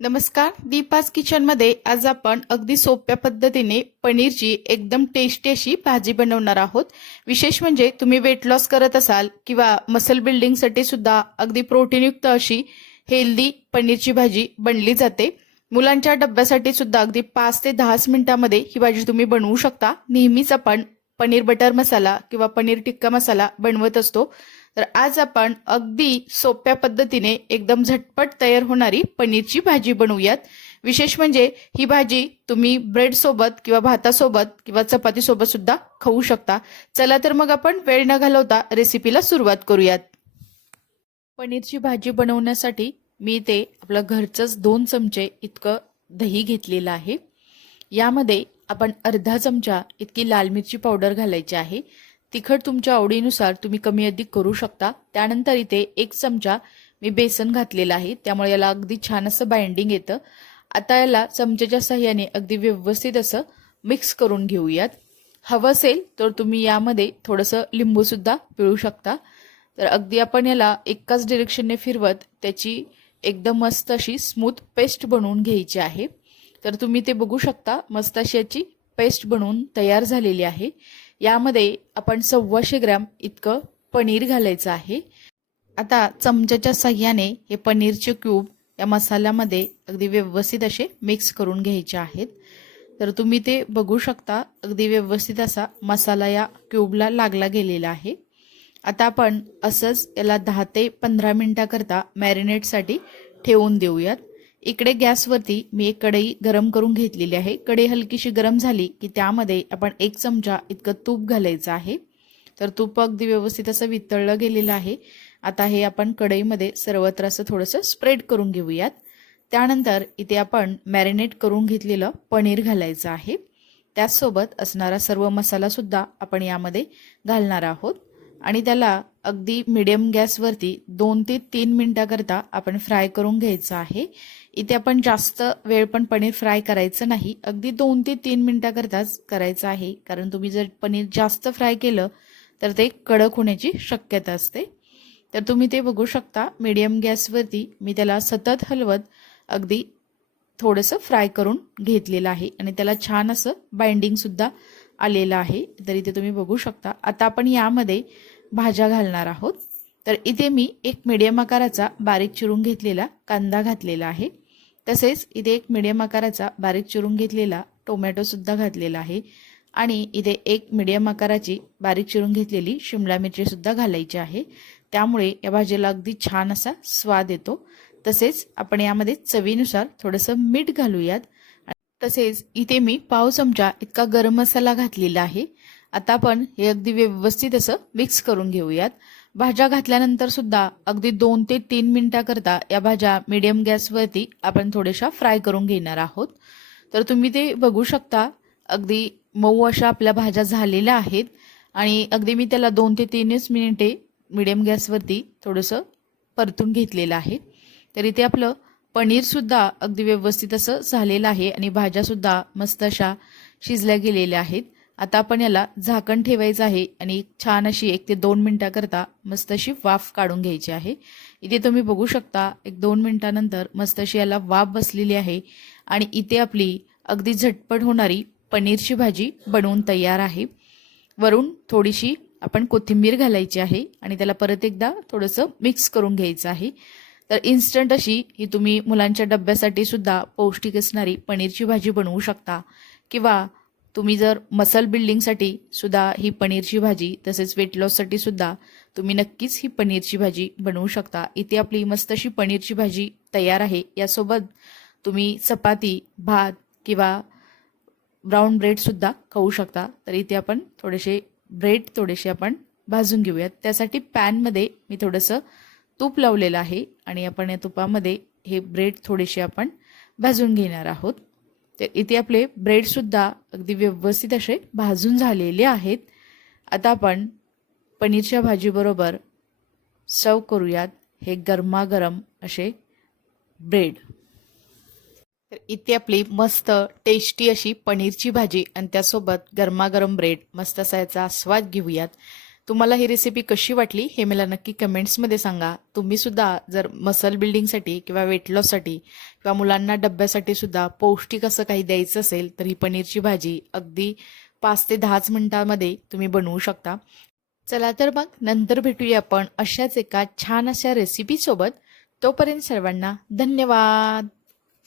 नमस्कार. दीपाज किचनमध्ये आज आपण अगदी सोप्या पद्धतीने पनीरची एकदम टेस्टी अशी भाजी बनवणार आहोत. विशेष म्हणजे तुम्ही वेट लॉस करत असाल किंवा मसल बिल्डिंगसाठी सुद्धा अगदी प्रोटीनयुक्त अशी हेल्दी पनीरची भाजी बनली जाते. मुलांच्या डब्यासाठी सुद्धा अगदी पाच ते दहाच मिनिटांमध्ये ही भाजी तुम्ही बनवू शकता. नेहमीच आपण पनीर बटर मसाला किंवा पनीर टिक्का मसाला बनवत असतो. तर आज आपण अगदी सोप्या पद्धतीने एकदम झटपट तयार होणारी पनीरची भाजी बनवूयात. विशेष म्हणजे ही भाजी तुम्ही ब्रेड सोबत किंवा भातासोबत किंवा चपातीसोबत सुद्धा खाऊ शकता. चला तर मग आपण वेळ न घालवता रेसिपीला सुरुवात करूयात. पनीरची भाजी बनवण्यासाठी मी ते आपलं घरचंच दोन चमचे इतकं दही घेतलेलं आहे. यामध्ये आपण अर्धा चमचा इतकी लाल मिरची पावडर घालायची आहे. तिखट तुमच्या आवडीनुसार तुम्ही कमी अधिक करू शकता. त्यानंतर इथे एक चमचा मी बेसन घातलेलं आहे. त्यामुळे याला अगदी छान असं बाइंडिंग येतं. आता याला चमच्याच्या साह्याने अगदी व्यवस्थित असं मिक्स करून घेऊयात. हवं असेल तर तुम्ही यामध्ये थोडंसं लिंबूसुद्धा पिळू शकता. तर अगदी आपण याला एकाच डिरेक्शनने फिरवत त्याची एकदम मस्त अशी स्मूथ पेस्ट बनवून घ्यायची आहे. तर तुम्ही ते बघू शकता. मस्त अशी याची पेस्ट बनवून तयार झालेली आहे. यामध्ये आपण सव्वाशे ग्रॅम इतकं पनीर घालायचं आहे. आता चमच्याच्या सहाय्याने हे पनीरचे क्यूब या मसाल्यामध्ये अगदी व्यवस्थित असे मिक्स करून घ्यायचे आहेत. तर तुम्ही ते बघू शकता. अगदी व्यवस्थित असा मसाला या क्यूबला लागला गेलेला आहे. आता आपण असंच याला दहा ते पंधरा मिनटाकरता मॅरिनेटसाठी ठेवून देऊयात. इकडे गॅसवरती मी एक कढई गरम करून घेतलेली आहे. कढई हलकीशी गरम झाली की त्यामध्ये आपण एक चमचा इतकं तूप घालायचं आहे. तर तूप अगदी व्यवस्थित असं वितळलं गेलेलं आहे. आता हे आपण कढईमध्ये सर्वत्र असं थोडंसं स्प्रेड करून घेऊयात. त्यानंतर इथे आपण मॅरिनेट करून घेतलेलं पनीर घालायचं आहे. त्याचसोबत असणारा सर्व मसालासुद्धा आपण यामध्ये घालणार आहोत. आणि त्याला अगदी मिडियम गॅसवरती दोन ते तीन मिनटाकरता आपण फ्राय करून घ्यायचं आहे. इथे आपण जास्त वेळ पण पनीर फ्राय करायचं नाही. अगदी दोन ते तीन मिनटाकरताच करायचं आहे. कारण तुम्ही जर पनीर जास्त फ्राय केलं तर ते कडक होण्याची शक्यता असते. तर तुम्ही ते बघू शकता. मीडियम गॅसवरती मी त्याला सतत हलवत अगदी थोडंसं फ्राय करून घेतलेलं आहे. आणि त्याला छान असं बाइंडिंगसुद्धा आलेलं आहे. तर इथे तुम्ही बघू शकता. आता आपण यामध्ये भाज्या घालणार आहोत. तर इथे मी एक मीडियम आकाराचा बारीक चिरून घेतलेला कांदा घातलेला आहे. तसेच इथे एक मिडियम आकाराचा बारीक चिरून घेतलेला टोमॅटोसुद्धा घातलेला आहे. आणि इथे एक मिडियम आकाराची बारीक चिरून घेतलेली शिमला मिरचीसुद्धा घालायची आहे. त्यामुळे या भाजीला अगदी छान असा स्वाद येतो. तसेच आपण यामध्ये चवीनुसार थोडंसं मीठ घालूयात. तसेच इथे मी पाव चमचा इतका गरम मसाला घातलेला आहे. आता आपण हे अगदी व्यवस्थित असं मिक्स करून घेऊयात. भाज्या घातल्यानंतर सुद्धा अगदी दोन ते तीन मिनिटाकरता या भाज्या मिडियम गॅसवरती आपण थोड्याशा फ्राय करून घेणार आहोत. तर तुम्ही ते बघू शकता. अगदी मऊ अशा आपल्या भाज्या झालेल्या आहेत. आणि अगदी मी त्याला दोन ते तीनच मिनिटे मिडियम गॅसवरती थोडंसं परतून घेतलेलं आहे. तर इथे आपलं पनीरसुद्धा अगदी व्यवस्थित असं झालेलं आहे आणि भाज्यासुद्धा मस्त अशा शिजल्या गेलेल्या आहेत. आता आपण याला झाकण ठेवायचं आहे आणि छान अशी एक ते दोन मिनटाकरता मस्त अशी वाफ काढून घ्यायची आहे. इथे तुम्ही बघू शकता एक दोन मिनटानंतर मस्त अशी याला वाफ बसलेली आहे आणि इथे आपली अगदी झटपट होणारी पनीरची भाजी बनवून तयार आहे. वरून थोडीशी आपण कोथिंबीर घालायची आहे आणि त्याला परत एकदा थोडंसं मिक्स करून घ्यायचं आहे. तर इन्स्टंट अशी ही तुम्ही मुलांच्या डब्यासाठी सुद्धा पौष्टिक असणारी पनीरची भाजी बनवू शकता किंवा तुम्ही जर मसल बिल्डिंगसाठी सुद्धा ही पनीरची भाजी तसेच वेट लॉससाठी सुद्धा तुम्ही नक्कीच ही पनीरची भाजी बनवू शकता. इथे आपली मस्त अशी पनीरची भाजी तयार आहे. यासोबत तुम्ही चपाती भात किंवा ब्राऊन ब्रेडसुद्धा खाऊ शकता. तर इथे आपण थोडेसे ब्रेड थोडेसे आपण भाजून घेऊयात. त्यासाठी पॅनमध्ये मी थोडंसं तूप लावलेलं आहे आणि आपण या तुपामध्ये हे ब्रेड थोडेसे आपण भाजून घेणार आहोत. तर इथे आपले ब्रेडसुद्धा अगदी व्यवस्थित असे भाजून झालेले आहेत. आता आपण पनीरच्या भाजीबरोबर सर्व करूयात हे गरमागरम असे ब्रेड तर इथे आपली मस्त टेस्टी अशी पनीरची भाजी आणि त्यासोबत गरमागरम ब्रेड मस्त असा याचा स्वाद घेऊयात. तुम्हाला ही रेसिपी कशी वाटली हे मला नक्की कमेंट्समध्ये सांगा. तुम्ही सुद्धा जर मसल बिल्डिंगसाठी किंवा वेट लॉससाठी किंवा मुलांना डब्यासाठी सुद्धा पौष्टिक असं काही द्यायचं असेल तर ही पनीरची भाजी अगदी पाच ते दहाच मिनिटांमध्ये तुम्ही बनवू शकता. चला तर मग नंतर भेटूया आपण अशाच एका छान अशा रेसिपीसोबत तोपर्यंत सर्वांना धन्यवाद!